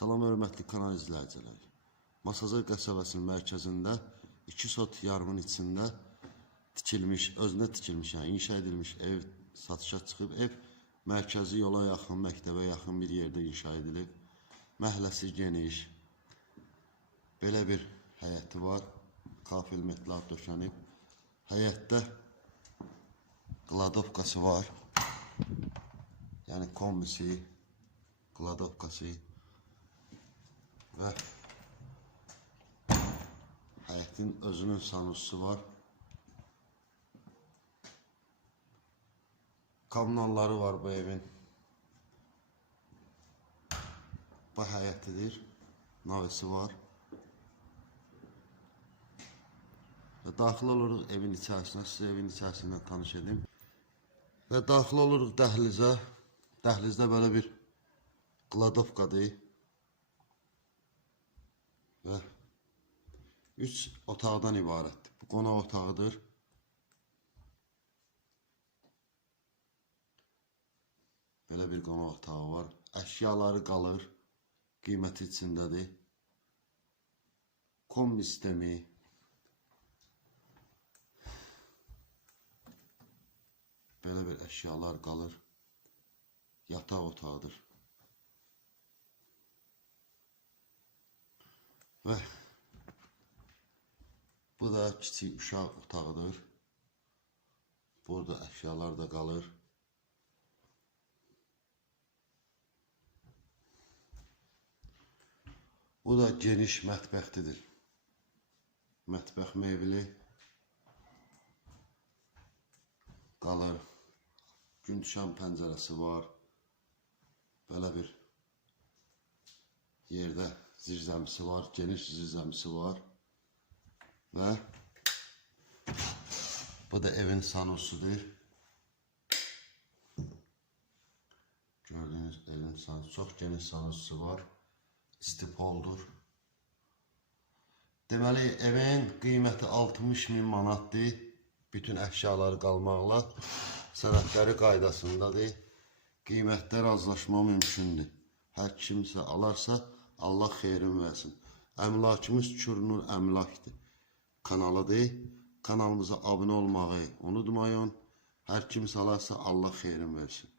Salam hörmətli kanal izləyicilər. Masazır qəsəbəsinin mərkəzində 2 sot yarımın içində tikilmiş, özünə tikilmiş, yəni inşa edilmiş ev satışa çıxıb. Ev mərkəzi yola yaxın, məktəbə yaxın bir yerdə inşa edilib. Məhəlləsi geniş. Belə bir həyəti var. Kafel metlar döşənib. Həyətdə qladovkası var. Yəni kombisi, qladovkası və həyətin özünün sanusu var. Kommunalları var bu evin. Bu həyətidir. Navesi var. Və daxil oluruq evin içərisinə. Sizə evin içərisindən tanış edim. Və daxil oluruq dəhlizə. Dəhlizdə belə bir qladovkadır. Və üç otaqdan ibarətdir. Bu qonaq otağıdır. Belə bir qonaq otağı var. Əşyaları qalır. Qiyməti içindədir. Kombi sistemi. Belə bir əşyalar qalır. Yataq otağıdır. Və bu da kiçik uşaq otağıdır. Burada əşyalar da qalır. Bu da geniş mətbəxtidir. Mətbəx mebeli qalır. Gün düşən pəncərəsi var. Belə bir yerdə zirzəmisi var, geniş zirzəmisi var. Və bu da evin sanusudur. Gördüyünüz evin sanusu, çox geniş sanusu var. İstipoldur. Deməli, evin qiyməti 60 min manatdır. Bütün əşyaları qalmaqla sənədləri qaydasındadır. Qiymətdə razılaşma mümkündür. Hər kimsə alarsa, Allah xeyrin versin. Əmlakımız Kürnur Əmlakdır. Kanalıdır. Kanalımıza abunə olmağı unutmayın. Hər kimsə alarsa, Allah xeyrin versin.